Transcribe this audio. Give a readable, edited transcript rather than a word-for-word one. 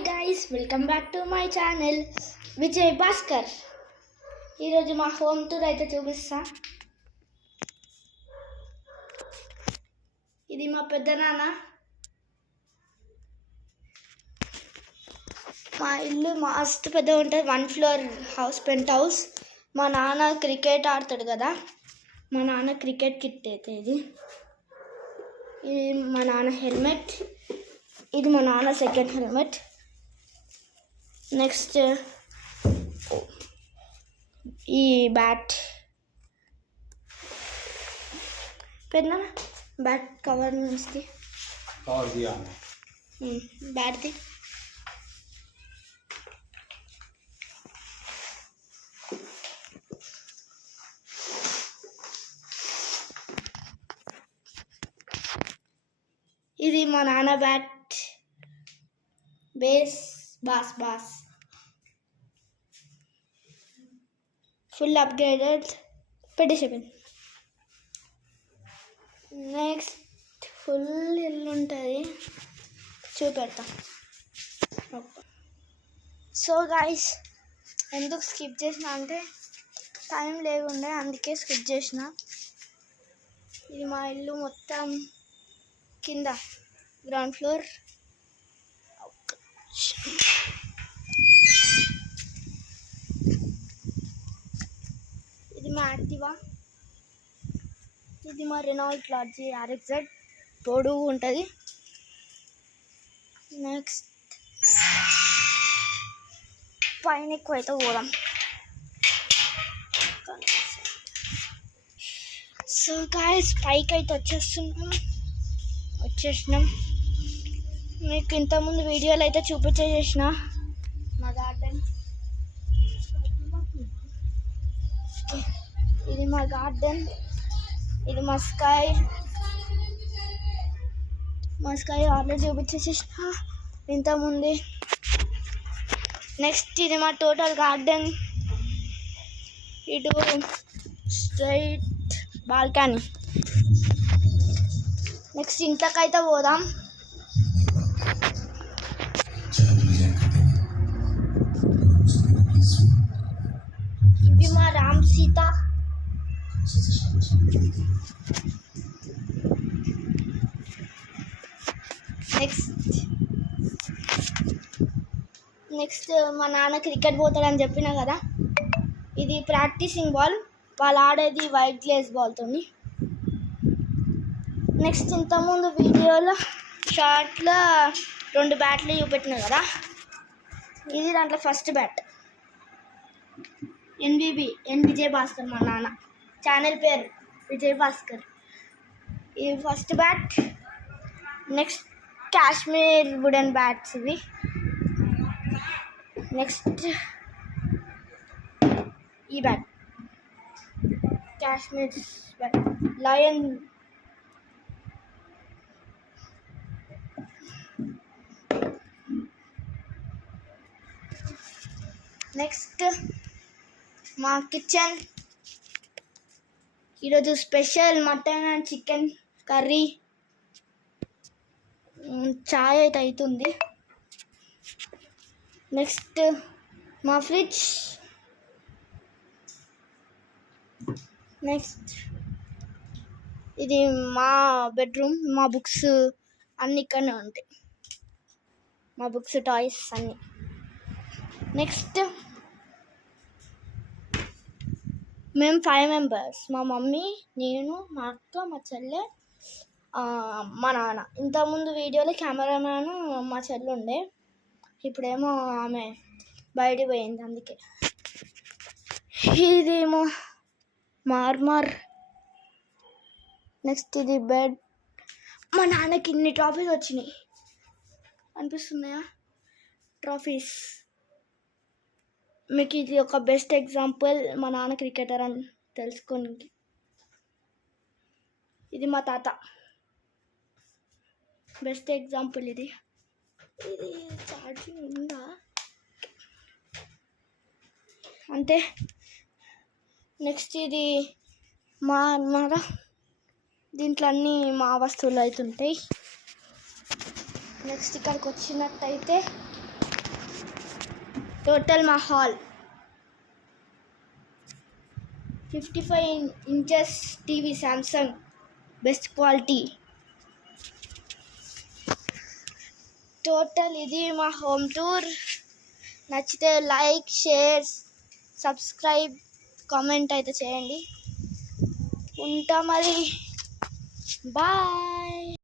Hi guys, welcome back to my channel Vijay భాస్కర్. ఈరోజు మా home tour అయితే చూపిస్తా. ఇది మా పెద్ద నాన్న. మా ఇల్లు మస్తు పెద్ద ఉంటుంది, 1 floor హౌస్, పెంట్ హౌస్. మా నాన్న క్రికెట్ ఆడతాడు కదా, మా నాన్న క్రికెట్ కిట్ అయితే ఇది మా నాన్న హెల్మెట్. ఇది మా నాన్న సెకండ్ హెల్మెట్. నెక్స్ట్ ఈ బ్యాట్, పెద్ద బ్యాట్ కవర్ నుంచి బ్యాట్ది. ఇది మా నాన్న బ్యాట్, బాస్ ఫుల్ అప్గ్రేడెడ్, పెట్టేసేపోయింది. నెక్స్ట్ ఫుల్ ఇల్లు ఉంటుంది, చూపెడతాం. సో గైస్, ఎందుకు స్కిప్ చేసిన అంటే టైం లేకుండే, అందుకే స్కిప్ చేసిన. ఇది మా ఇల్లు మొత్తం కింద గ్రౌండ్ ఫ్లోర్. ఇది మా యాక్టివా. ఇది మా రెనాల్ట్ లాడ్జీ RXZ, పొడుగు ఉంటుంది. నెక్స్ట్ పైన ఎక్కువైతే పోదాం. సో గాయ్స్, పైకి అయితే వచ్చేసినాం. మీకు ఇంతకుముందు వీడియోలు అయితే చూపించేసిన మా గార్డెన్. ఇది మా గార్డెన్, ఇది మా స్కై ఆల్రెడీ చూపించేసిన ఇంతకుముందు. నెక్స్ట్ ఇది మా టోటల్ గార్డెన్. ఇటు స్ట్రైట్ బాల్కనీ. నెక్స్ట్ ఇంట్లోకైతే పోదాం. ఇవి మా రామ్ సీత. నెక్స్ట్ మా నాన్న క్రికెట్ పోతాడని చెప్పినా కదా, ఇది ప్రాక్టీసింగ్ బాల్. వాళ్ళు ఆడేది వైట్ గ్లేజ్ బాల్తో. నెక్స్ట్ ఇంతకుముందు వీడియోలో షార్ట్లో 2 బ్యాట్లు చూపెట్టినా కదా, ఇది దాంట్లో ఫస్ట్ బ్యాట్. విజయ్ భాస్కర్, మా నాన్న ఛానల్ పేరు విజయ్ భాస్కర్. ఇది first bat. Next Kashmir wooden bats ఇవి. నెక్స్ట్ ఈ bat Kashmir bat, lion. Next మా కిచెన్. ఈరోజు special mutton and chicken curry. చాయ్ అయితే అవుతుంది. నెక్స్ట్ మా ఫ్రిడ్జ్. నెక్స్ట్ ఇది మా బెడ్రూమ్. మా బుక్స్ అన్నీ ఇక్కడనే ఉంటాయి, మా బుక్స్, టాయ్స్ అన్నీ. నెక్స్ట్ మేము 5 members, మా మమ్మీ, నేను, మా అక్క, మా చెల్లె, మా నాన్న. ఇంతకుముందు వీడియోలో కెమెరామ్యాన్ మా చెల్లె ఉండే, ఇప్పుడేమో ఆమె బయటికి పోయింది, అందుకే. ఇదేమో మార్మర్. నెక్స్ట్ ఇది బెడ్. మా నాన్నకి ఇన్ని ట్రాఫీస్ వచ్చినాయి అనిపిస్తున్నాయా? ట్రాఫీస్. మీకు ఇది ఒక బెస్ట్ ఎగ్జాంపుల్ మా నాన్న క్రికెటర్ అని తెలుసుకోనికి. ఇది మా తాత, బెస్ట్ ఎగ్జాంపుల్ ఇది. ఇది ఛార్జింగ్ ఉందా అంతే. నెక్స్ట్ ఇది మా అన్నమాట, దీంట్లో అన్నీ మా వస్తువులు అవుతుంటాయి. నెక్స్ట్ ఇక్కడికి వచ్చినట్టయితే టోటల్ మా హాల్ 55 inches TV Samsung best quality. Total ఇది మా హోమ్ టూర్. నచ్చితే లైక్, షేర్, సబ్స్క్రైబ్, కామెంట్ అయితే చేయండి. ఉంటా మరి, బాయ్.